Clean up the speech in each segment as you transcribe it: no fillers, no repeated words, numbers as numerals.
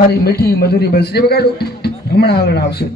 મારી મીઠી મધુરી બંસરી વગાડું. હમણાં હાલણ આવશે.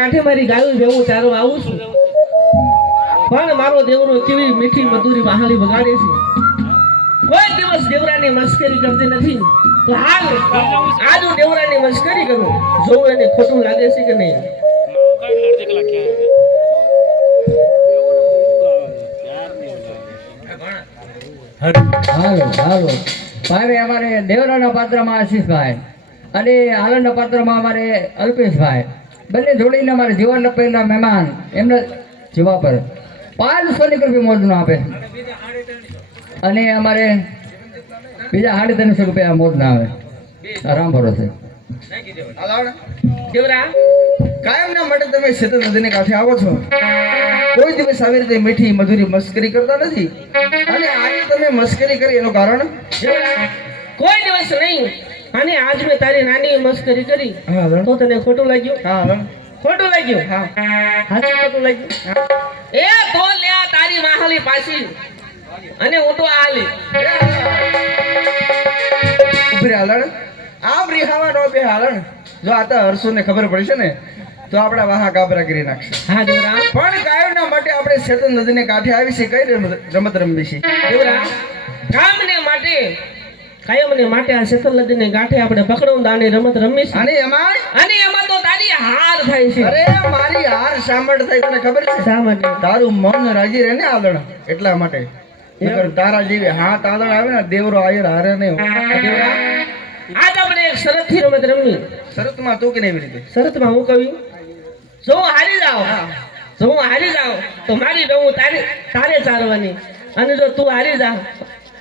કાંઠે મારી ગાયું ભેવું ચારો આવું છું, પણ મારો દેવરો કેવી મીઠી મધુરી વહાલી વગાડે છે. કોઈ દિવસ દેવરાની મસ્કરી કરતી નથી, તો હાલ આજ હું દેવરાની મસ્કરી કરું, જોઉં એને ખોટું લાગે છે કે નહીં. હાલો હાલો ભાઈ, અમારે દેવરાના પાત્રમાં આશીષભાઈ અને આનંદના પાત્રમાં અમારે અલ્પેશભાઈ, બંને જોડીને અમારે જીવન લપેલા મહેમાન એમને જીવા પર 500 રૂપિયા મોજનો આપે, અને અમારે બીજા 350 રૂપિયા મોજના આવે. આરામ ભરોસે દેવરા કાયમના માટે તમે શેતર નદીને કાંઠે આવો છો, કોઈ દિવસ આવી રીતે મીઠી મધુરી મસ્કરી કરતા નથી, અને આજે તમે મસ્કરી કરી એનું કારણ? કોઈ દિવસ નહીં, અને આજ મેં તારી નાની મસ્કરી કરી તો તને ખોટું લાગ્યું? હા, ખોટું લાગ્યું? હા, હાચું ખોટું લાગ્યું? એ તો લે આ તારી માહલી પાછી, અને હું તો આલી ઉભી હાલણ આમ રિહાવા નો બે હાલણ. જો આ તો હર્ષો ને ખબર પડશે ને તો આપણા વાહા ગાબરા કરી નાખશે. હા દેવરા, પણ કાયમના માટે આપણે શેતર નદીને કાંઠે આવી છે, કઈ રમત રમવી છે? દેવરા કામને માટે કાયમને માટે આ શેતર નદીને ગાંઠે આપણે પકડવું દાની રમત રમી છે, અને એમાં તો તારી હાર થાય છે. અરે મારી હાર સાંભળ થાય તને ખબર છે? શા માટે? તારું મન રાજી રહે ને આદણ, એટલા માટે. નકર તારા જેવી હાથ આદળ આવે ને દેવરો આયર હારે નહીં. દેવરા આજ આપણે એક શરતથી રમત રમી. શરતમાં તું કે એવી રીતે? શરતમાં હું કહું, જો હું હારી જાઉં તો મારી બહુ તારે ચારવાની, અને જો તું હારી જા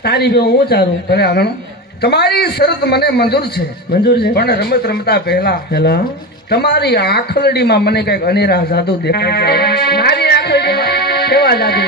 તારી બહુ હું ચારું. તને આદણ તમારી શરત મને મંજૂર છે, મંજૂર છે, પણ રમત રમતા પહેલા હેલા તમારી આંખલડીમાં મને કઈક અનેરા જાદુ દેખાય છે. મારી આંખલડીમાં કેવા જાદુ?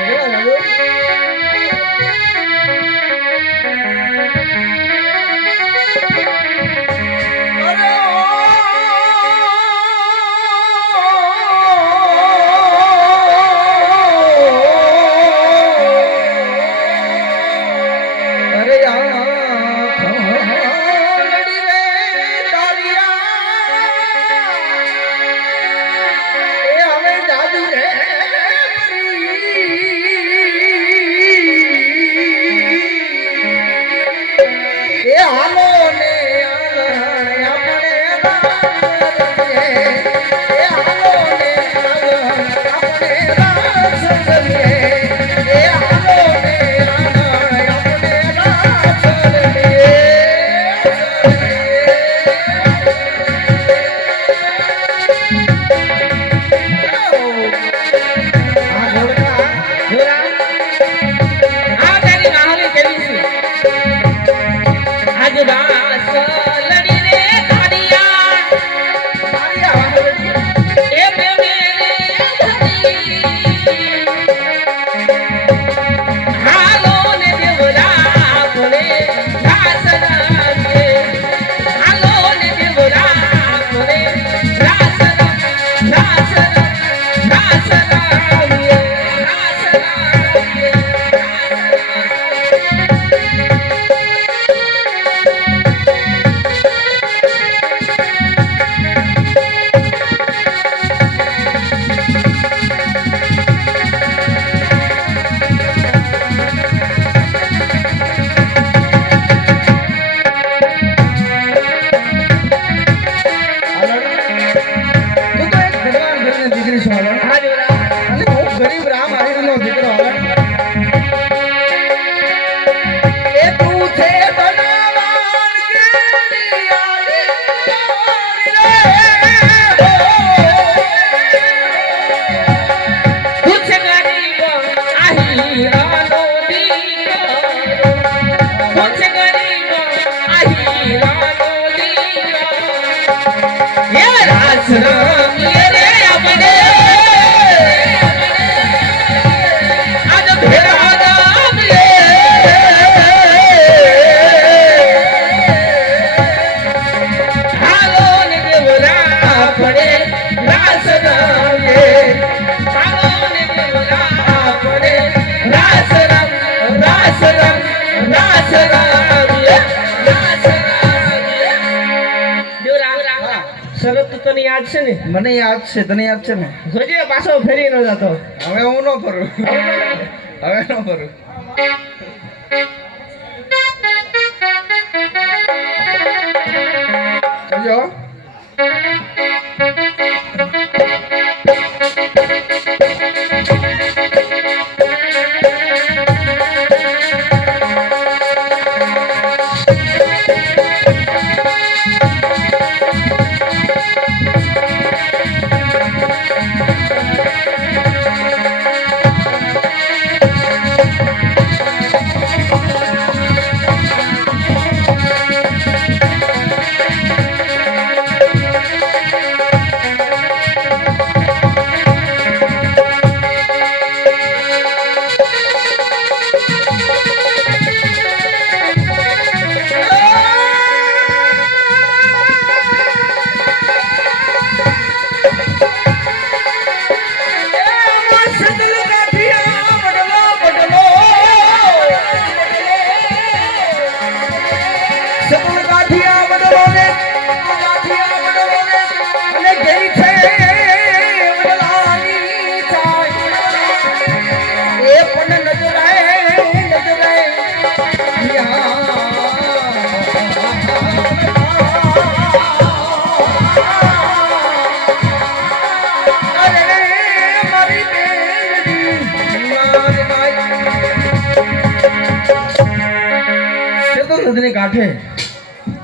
હીરાનો દીકરો પૂછ ગરીબ આ હીરાનો દીકરો એ રાસ રમીએ રે આપણે આજ ભેરા રમીએ હાલો ને દેવરા પડે રાસ રમીએ હાલો ને દેવરા પડે રાસ રમ રાસ રમ રાસ રમીએ રાસ રમીએ દેવરા શરત તો તને યાદ છે ને મને યાદ છે, તને યાદ છે ને? જોજે પાછો ફેરી ન જતો હવે હું ન ફરું, હવે ન ફરું. સમજો? નદીને કાંઠે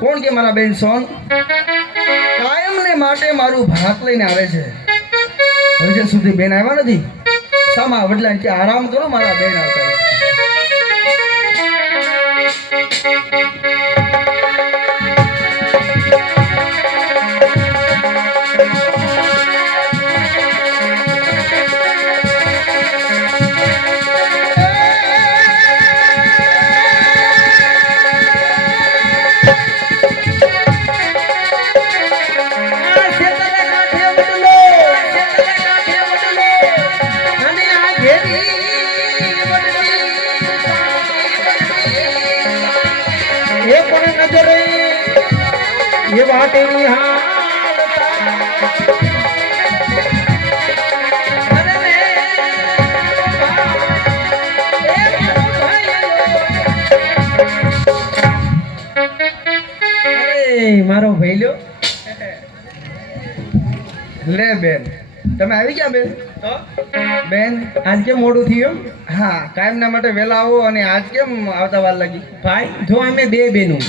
કોણ કે મારા બેન સોન કાયમ ને માટે મારું ભાત લઈને આવે છે. હજુ સુધી બેન આવ્યા નથી. સામા વડલા કે આરામ કરો, મારા બેન આવતા છે. ये बातें મારો ભઈલો લે બેન, તમે આવી ગયા બેન? તો બેન આજ કેમ મોડું થયું? હા, કાયમના માટે વહેલા આવો અને આજ કેમ આવતા વાર લાગી? ભાઈ જો અમે બે બેનું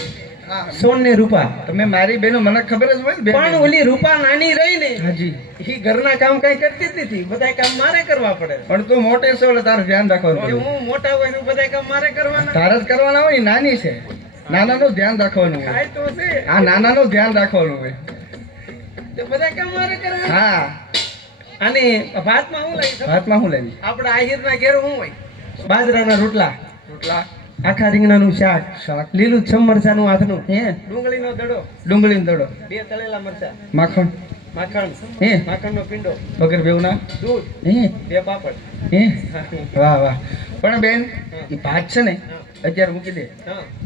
સોન ને રૂપા, તમે મારી બેનો મને ખબર જ હોય ને. પણ ઓલી રૂપા નાની રહી ને, હાજી, એ ઘરના કામ કઈ કરતી જ નથી, બધા કામ મારે કરવા પડે. પણ તું મોટે છે એટલે તારે ધ્યાન રાખવાનું. હું મોટા હોય ને બધા કામ મારે કરવાના, તારે જ કરવાના હોય. નાની છે, નાનાનું ધ્યાન રાખવાનું હોય. તો છે આ નાનાનું ધ્યાન રાખવાનું હોય, તો બધા કામ મારે કરવાના. હા, અને ભાતમાં હું લઈ, ભાતમાં હું લેવી? આપણા આહિરના ઘેર હું હોય? બાજરાના રોટલા, રોટલા, આખા રીંગણાનું શાક, શાક, લીલું છમ મરચાનું આથનું, હે, ડુંગળીનો દડો, ડુંગળીનો દડો, બે તળેલા મરચા, માખણ, માખણ, હે, માખણનો પિંડો, વગર બેવના દૂધ, હે, બે પાપડ, હે. વાહ વાહ. પણ બેન એ ભાત છે ને અત્યારે મૂકી દે,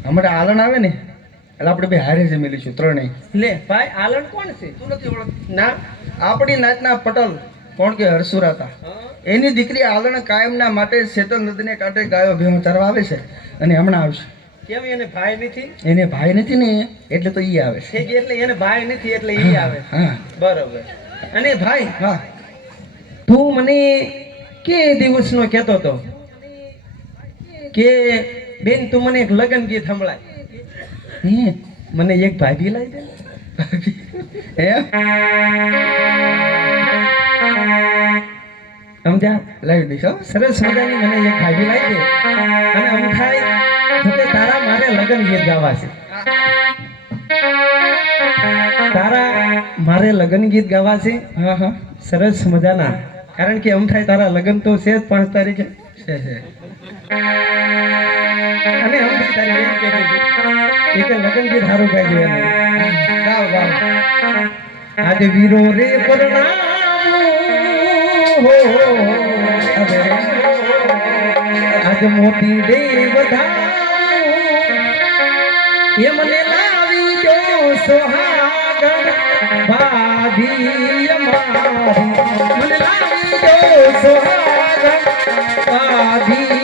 હમણાં આલણ આવે ને એટલે આપણે બે હારે જમી લઈશું ત્રણેય. લે ભાઈ, આલણ કોણ છે? તું નથી ઓળખતો? ના, આપણી નાતના પટલ કોણ કે હરસુરાતા, એની દીકરી આલણ કાયમના માટે શેતલ નદીને કાંઠે ગાયો ભેંસો ચરવા આવે છે અને હમણાં આવશે. કેમ એને ભાઈ નથી? એને ભાઈ નથી ને એટલે તો ઈ આવે છે. એટલે એને ભાઈ નથી એટલે ઈ આવે. હા બરોબર. અને ભાઈ, હા, તું મને કે દિવસનો કહેતો હતો કે બેન તું મને એક લગ્ન ગીત સંભળાય, મને એક ભાભી લાવી દે. સમજ્યા? લાવી દઈશ હો. સરસ મજાની મને એક ભાજી લાવી દે. અને આમ થાય તો કે તારા મારે લગ્ન ગીત ગાવા છે. તારા મારે લગ્ન ગીત ગાવા છે. હા હા, સરસ મજાના. કારણ કે આમ થાય તારા લગ્ન તો છે જ 5 તારીખે છે. અને આમ બી તારી બેન કહેતી હતી કે લગ્ન ગીત સારું ગાઈ દેવાનું. ગાવ ગાવ. આજે વીરો રે પરણાવું હો હવે આજ મોતી દે વધાવું એ મને લાવી દો સોહાગણ બાધી અમારી મને લાવી દો સોહાગણ બાધી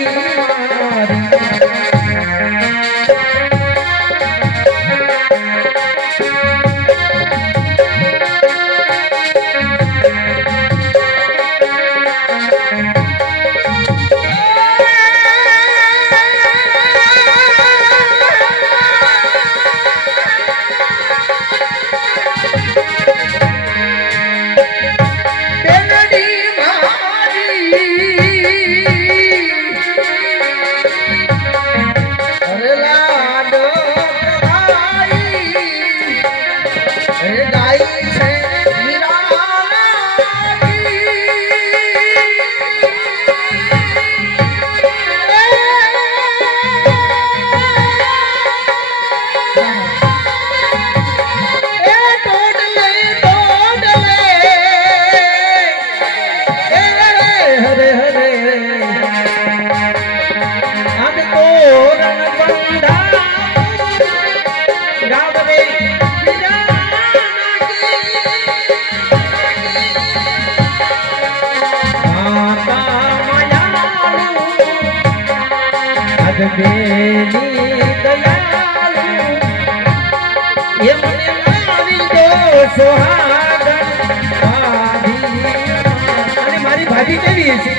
મારી. મારી ભાભી કેવી છે?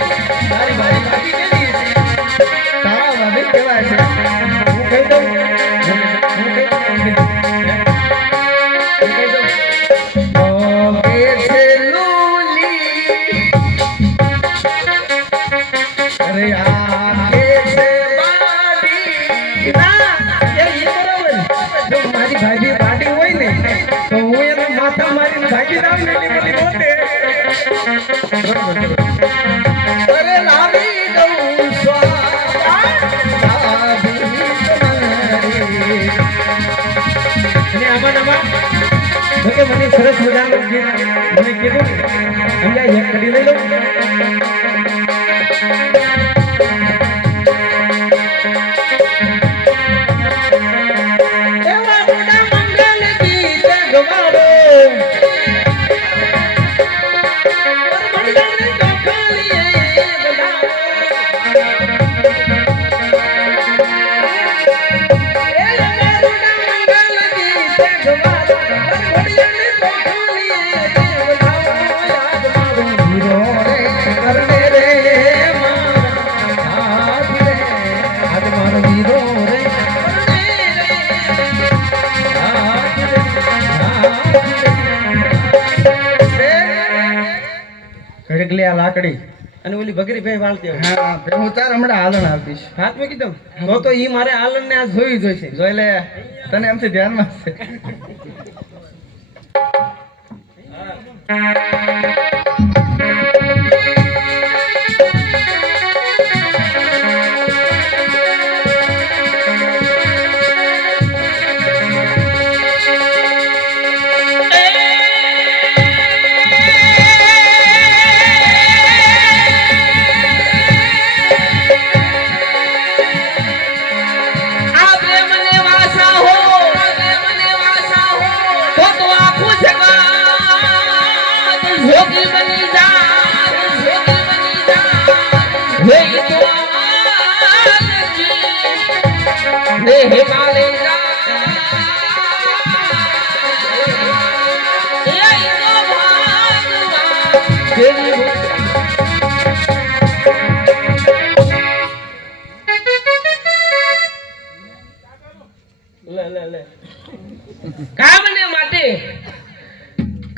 મારી ભાભી કેવી છે? તારા ભાભી કેવા છે? હું કહી દઉં. ભાજી પાટી હોય ને તો હું એને માથા મારીને ભાગી જાઉં ને એટલી બધી બોલે. અરે લાવી દઉં અને આમાં કે મને સરસ મજાનું ગીત મને કીધું સમજાય એક કડી લઈ લઉં. લાકડી અને ઓલી બગરી ભાઈ વાળતી હોય. હા, હું તાર હમણાં હાલણ આવતીશ. હાથ મૂકી દઉં તો ઈ મારે હાલણ ને આ જોઈ જોઈશે. જોઈ લે, તને એમથી ધ્યાનમાં છે.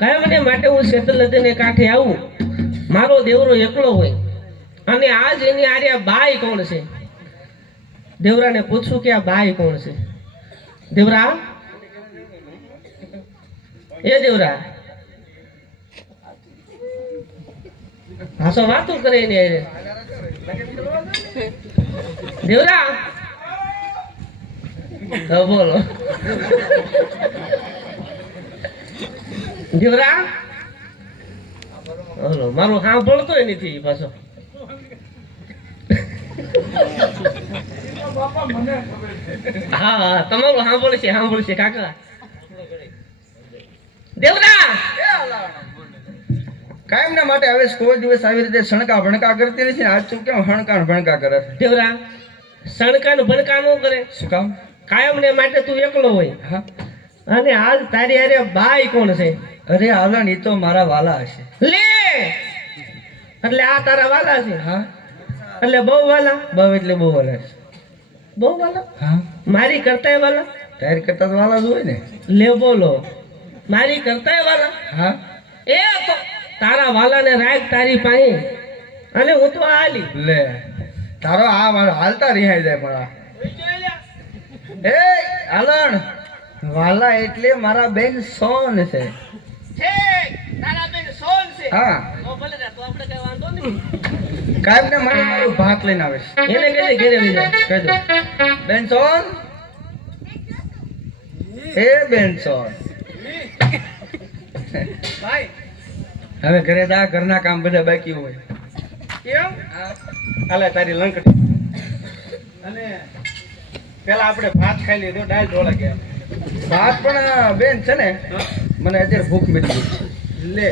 કામને માટે હું શેતલ નદીને કાંઠે આવું મારો દેવરો એકલો હોય અને આજ એની આર્યા બાઈ કોણ છે? દેવરાને પૂછું કે આ બાઈ કોણ છે? દેવરા, એ દેવરા, હાસો વાતું કરે એની હારે. દેવરા, હા બોલો. દેવરા, બોલો. મારું સાંભળતોય નથી પાછો. હા હા, તમારું સાંભળશે કાકા. દેવરા, કાયમ ના માટે હવે કોઈ દિવસ આવી રીતે સણકા ભણકા કરતી નથી ને આજ તું કેમ હણકા ને ભણકા કરે છે? દેવરા, સણકાનું ભણકા ન કરે. શું કામ? કાયમ ને માટે તું એકલો હોય હા, અને આજ તારી હારે બાઈ કોણ છે? અરે હાલણ એ તો મારા વાલા હશે. લે, એટલે આ તારા વાલા છે? હા, એટલે બહુ વાલા? બહુ એટલે બહુ વાલા છે. બહુ વાલા? હા, મારી કરતાય વાલા? તારી કરતા તો વાલા જ હોય ને. લે બોલો, મારી કરતાય વાલા? હા, એ તો તારા વાલાને રાખ તારી પાસે, અને હું તો આલી. લે તારો આ વાળો હાલતા રિહાઈ જાય મારા. એ હાલણ વાલા એટલે મારા બેન સોન છે. તારા બેન સોન છે? હા, તો ભલે રે, તો આપણે કઈ વાંધો નહીં. કાયમ ને માટે મારું ભાત લઈને આવે છે. એને કહેજે ઘેરે વઈ જાય. કહેજો બેન સોન, એ બેન સોન. ભાઈ હવે ઘરે જા, ઘરના કામ બધા બાકી હોય. કેમ? હાલે તારી લંકડી. અને પેલા આપણે ભાત ખાઈ લીધો, દાળ ઢોળા ગયા. ભાત પણ બેન છે ને, મને અત્યારે ભૂખ મળી ગઈ. લે